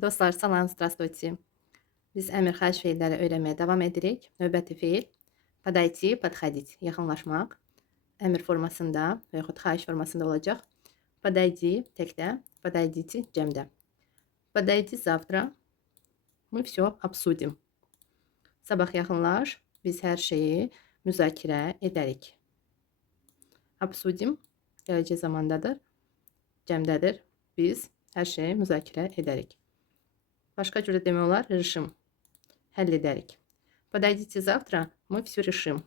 Dostlar, salam, здравствуйте. Biz əmr xahiş feilləri öyrənməyə davam edirik. Növbəti feil подойти, подходить, yaxınlaşmaq. Əmr formasında və yaxud xahiş formasında olacaq. Подойди təkdə, подойдите cəmdə. Подойди завтра, мы все обсудим. Sabah yaxınlaş, biz hər şeyi müzakirə edərik. Обсудим gələcək zamandadır, cəmdədir. Biz hər şeyi müzakirə edərik. Başqa cürə demək olar, решим, həll edərik. Подойдите завтра, мы все решим.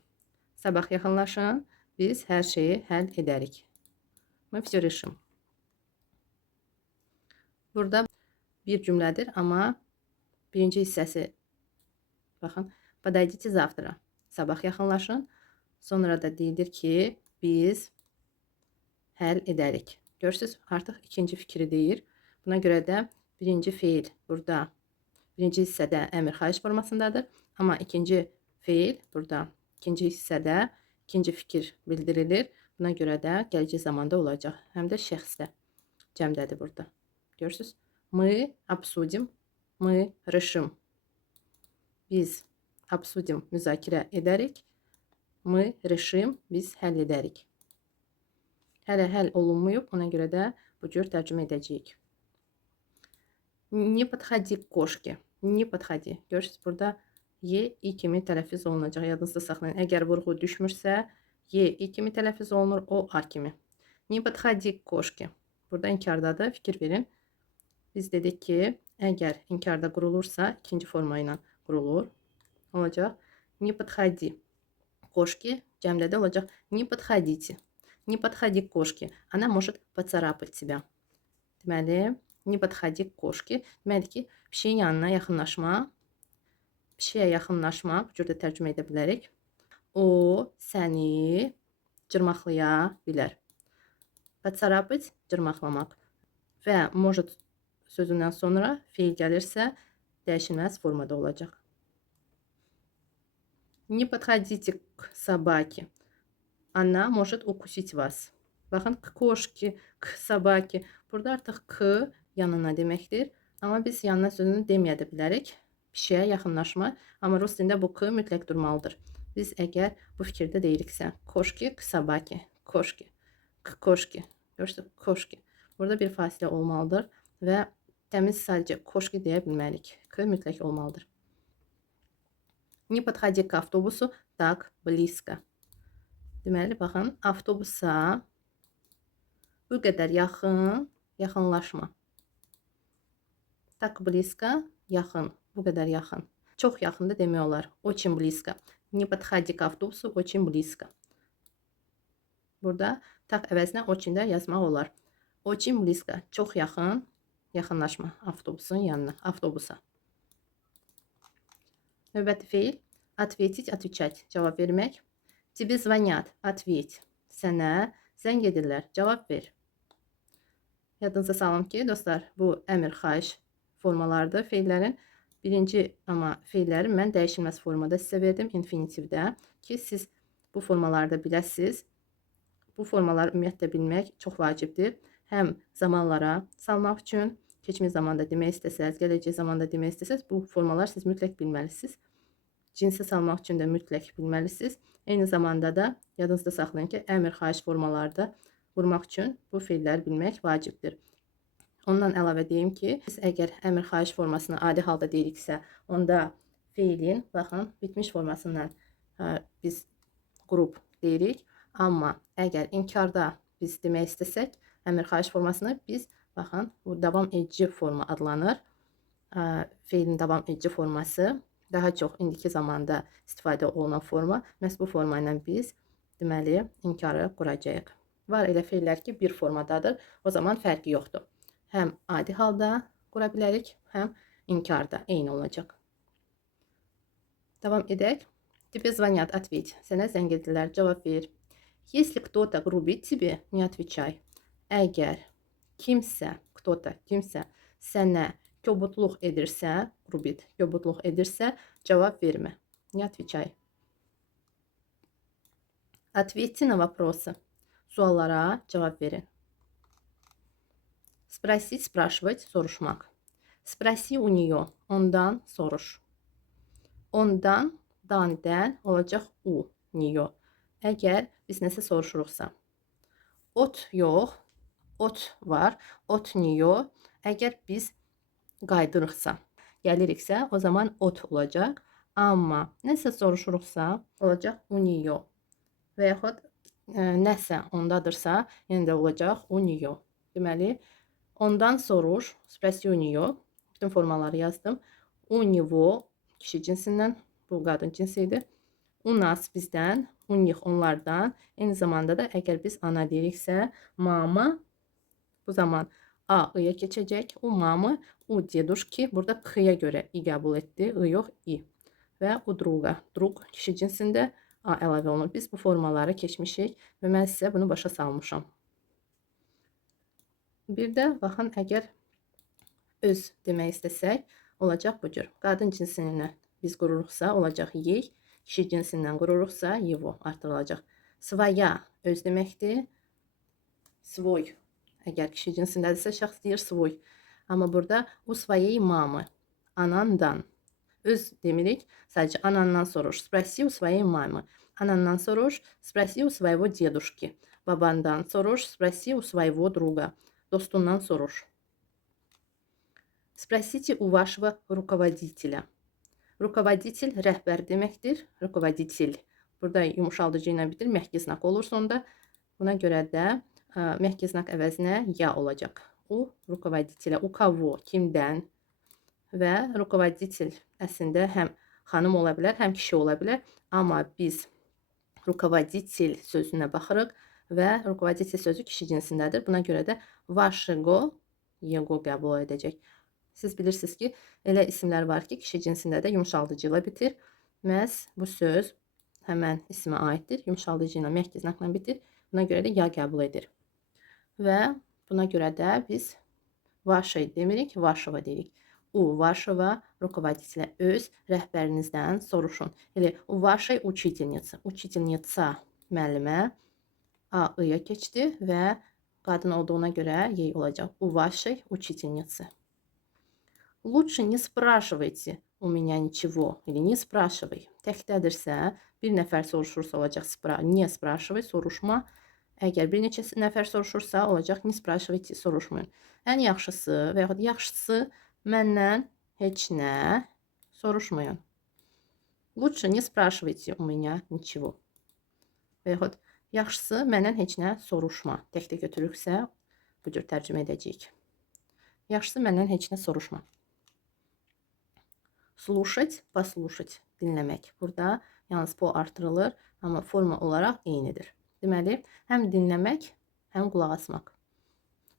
Sabah yaxınlaşın, biz hər şeyi həll edərik. Мы все решим. Burada bir cümlədir, amma birinci hissəsi, baxın, подойдите завтра. Sabah yaxınlaşın. Sonra da deyilir ki, biz həll edərik. Görürsünüz, artıq ikinci fikri deyir. Buna görə də birinci feil burada, birinci hissədə əmr xahiş formasındadır. Amma ikinci feil burada, ikinci hissədə ikinci fikir bildirilir. Buna görə də gələcək zamanda olacaq. Həm də şəxsdə, cəmdədir burada. Görürsünüz? Мы обсудим, мы решим. Biz обсудим, müzakirə edərik. Мы решим, biz həll edərik. Hələ həll olunmuyub, ona görə də bu cür tərcümə edəcəyik. Не подходи к кошке. Не подходи. Görürsünüz, burada Y kimi tələffüz olunacaq. Yadınızda saxlayın. Əgər vurğu düşmürsə, Y kimi tələffüz olunur, o A kimi. Не подходи к кошке. Burada inkardadır, fikir verin. Biz dedik ki, əgər inkarda qurulursa, ikinci forma ilə qurulur. Olacaq. Не подходи. Кошки cəmdədə olacaq. Не подходите. Не подходи к кошке. Она может поцарапать тебя. Deməli, не подходи к кошке. Deməli ki, pişiyin yanına yaxınlaşma. Pişiyə yaxınlaşmaq, bu cür də tərcümə edə bilərik. O səni cırmaqlaya bilər. Поцарапать, cırmaqlamaq. Və может sözündən sonra feil gəlirsə, dəyişilməz formada olacaq. Не подходите к собаке. Она может укусить вас. Baxın, к кошке, к собаке. Burada artıq k yanına deməkdir. Amma biz yanına sözünü deməyə də bilərik. Pişiyə yaxınlaşma. Amma rus dilində bu k mütləq durmalıdır. Biz əgər bu fikirdə deyiriksə, koşki, k собаке, koşki, k koşki. Görürsünüz, koşki. Burada bir fasilə olmalıdır və təmiz sadəcə koşki deyə bilmərik. K mütləq olmalıdır. Не подходи к автобусу так близко. Deməli, baxın, avtobusa bu qədər yaxın, yaxınlaşma. Так близко, yaxın, bu qədər yaxın. Çox yaxında demək olar. Очень близко. Не подходи к автобусу очень близко. Burada tak əvəzinə очень də yazmaq olar. Очень близко, çox yaxın, yaxınlaşma avtobusun yanına, avtobusa. Növbəti feil ответить, отвечать, cavab vermək. Тебе звонят, ответь. Sənə zəng edirlər, cavab ver. Yadınıza salım ki, dostlar, bu əmr xahiş formalardır feillərin. Birinci amma feilləri mən dəyişilməz formada sizə verdim, infinitivdə, ki, siz bu formalarda biləsiniz. Bu formaları ümumiyyətlə bilmək çox vacibdir. Həm zamanlara salmaq üçün, keçmiş zamanda demək istəsəz, gələcək zamanda demək istəsəz, bu formalar siz mütləq bilməlisiniz. Cinsə salmaq üçün də mütləq bilməlisiniz. Eyni zamanda da yadınızda saxlayın ki, əmr xahiş formalarda vurmaq üçün bu feilləri bilmək vacibdir. Ondan əlavə deyim ki, biz əgər əmr xahiş formasını adi halda deyiriksə, onda feilin, baxın, bitmiş formasından biz qrup deyirik. Amma əgər inkarda biz demək istəsək, əmr xahiş formasını biz, baxın, bu davam edici forma adlanır. Feilin davam edici forması daha çox indiki zamanda istifadə olunan forma. Məhz bu forma ilə biz, deməli, inkarı quracağıq. Var elə feillər ki, bir formadadır. O zaman fərqi yoxdur. Həm adi halda qura bilərik, həm inkarda eyni olacaq. Davam edək. Тебе звонят, ответь. Sənə zəng edirlər, cavab ver. Если кто-то грубит тебе, не отвечай. Əgər kimsə, кто-то, kimsə sənə kobudluq edirsə, grubit, kobudluq edirsə, cavab vermə. Не отвечай. Ответьте на вопросы. Suallara cavab verin. Sпросить, спрашивать, soruşmaq. Sprosi u nее. Ondan soruş. Ondan, dan olacaq u, nее. Əgər biz nəsə soruşuruqsa. Ot yox, ot var, ot nее. Əgər biz qaydırıqsa, gəliriksə, o zaman ot olacaq. Amma nəsə soruşuruqsa, olacaq u nее. Və yaxud nəsə ondadırsa, yenə də olacaq u nее. Deməli, ondan soruş, sprosi u nее. Bütün formaları yazdım. U него, kişi cinsindən, bu qadın cinsi idi. U nas bizdən, u них onlardan. Eyni zamanda da əgər biz ana deyiriksə, mama bu zaman a, i'yə keçəcək. U mamı, u deduşki. Burada p-ya görə i qəbul etdi. I yox, i. Və u druga. Drug kişi cinsində a əlavə olunur. Biz bu formaları keçmişik və mən sizə bunu başa salmışam. Bir də baxın, əgər öz demək istəsək, olacaq bu cür. Qadın cinsindən biz qururuqsa, olacaq ей. Kişi cinsindən qururuqsa, его artırılacaq. Своя öz deməkdir. Свой. Əgər kişi cinsindədirsə, şəxs deyir свой. Amma burada у своей мамы. Anandan. Öz demirik. Sadəcə anandan soruş. Sprosi у своей мамы. Anandan soruş. Sprosi у своего дедушки. Babandan soruş. Sprosi у своего друга. Dostundan soruş. Sпросите у вашего руководителя. Rukovodитель rəhbər deməkdir. Rukovodитель. Burada yumuşaldıcı ilə bitir. Məhki znak olur sonda. Buna görə də məhki znak əvəzinə ya olacaq. U rukovodителя. U kavo, kimdən? Və rukovodитель əslində həm xanım ola bilər, həm kişi ola bilər. Amma biz rukovodитель sözünə baxırıq və rukovodитель sözü kişi cinsindədir. Buna görə də вашего, его qəbul edəcək. Siz bilirsiniz ki, elə isimlər var ki, kişi cinsində də yumuşaldıcı ilə bitir. Məhz bu söz həmən ismə aiddir. Yumuşaldıcı ilə, məhki znakla bitir. Buna görə də ya qəbul edir. Və buna görə də biz вашей demirik, вашего deyirik. У вашего руководителя, öz rəhbərinizdən soruşun. Elə у вашей учительницы. Учительница müəllimə a, i'yə keçdi və qadın olduğuna görə ей olacaq. У вашей учительницы. Lучше не спрашивайте у меня ничего. Или не спрашивай. Təkdədirsə, bir nəfər soruşursa olacaq не спрашивай, soruşma. Əgər bir neçə nəfər soruşursa olacaq не спрашивайте, soruşmayın. Ən yaxşısı və yaxud yaxşısı məndən heç nə soruşmayın. Lучше не спрашивайте у меня ничего. Və yaxud yaxşısı məndən heç nə soruşma. Tək-də götürüksə bu cür tərcümə edəcəyik. Yaxşısı məndən heç nə soruşma. Слушать, послушать, dinləmək. Burada yalnız po artırılır, amma forma olaraq eynidir. Deməli, həm dinləmək, həm qulaq asmaq.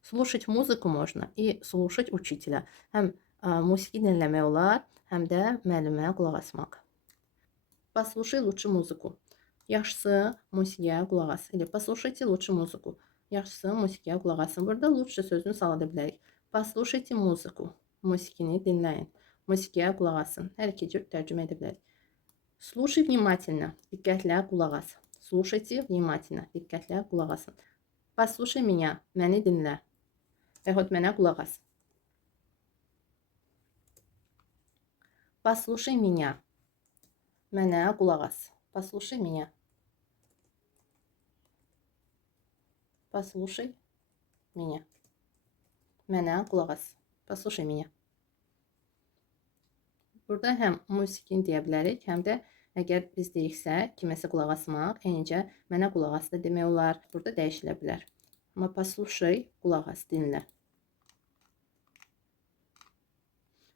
Слушать музыку можно и слушать учителя. Həm musiqi dinləmək olar, həm də müəllimə qulaq asmaq. Послушай лучше музыку. Yaxşısı musiqiyə qulaq as. Elə послушайте лучше музыку. Yaxşısı musiqiyə qulaq asın. Burada лучше sözünü salada bilərik. Послушайте музыку. Musiqini dinləyin. Musiqiyə qulaq asın. Hər iki cür tərcümə edə bilərik. Слушай внимательно. Diqqətlə qulaq as. Слушайте внимательно. Diqqətlə qulaq asın. Послушай меня. Məni dinlə. Və yaxud mənə qulaq as. Послушай меня. Mənə qulaq as. Послушай меня. Послушай меня. Mənə qulaq as. Послушай меня. Burada həm musiqini deyə bilərik, həm də əgər biz deyiksə, kiməsə qulaq asmaq, eynicə mənə qulaq as da demək olar. Burada dəyişilə bilər. Amma послушай, qulaq as, dinlə.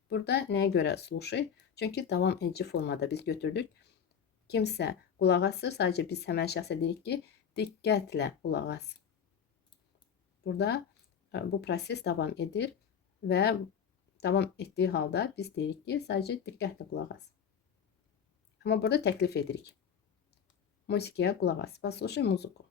Burada nəyə görə слушай? Çünki davam edici formada biz götürdük. Kimsə qulaq asır, sadəcə biz həmən şəxsə deyirik ki, diqqətlə qulaq as. Burada bu proses davam edir və davam etdiyi halda biz deyirik ki, sadəcə diqqətlə qulaq as. Amma burada təklif edirik. Musiqiyə qulaq as. Послушай музыку.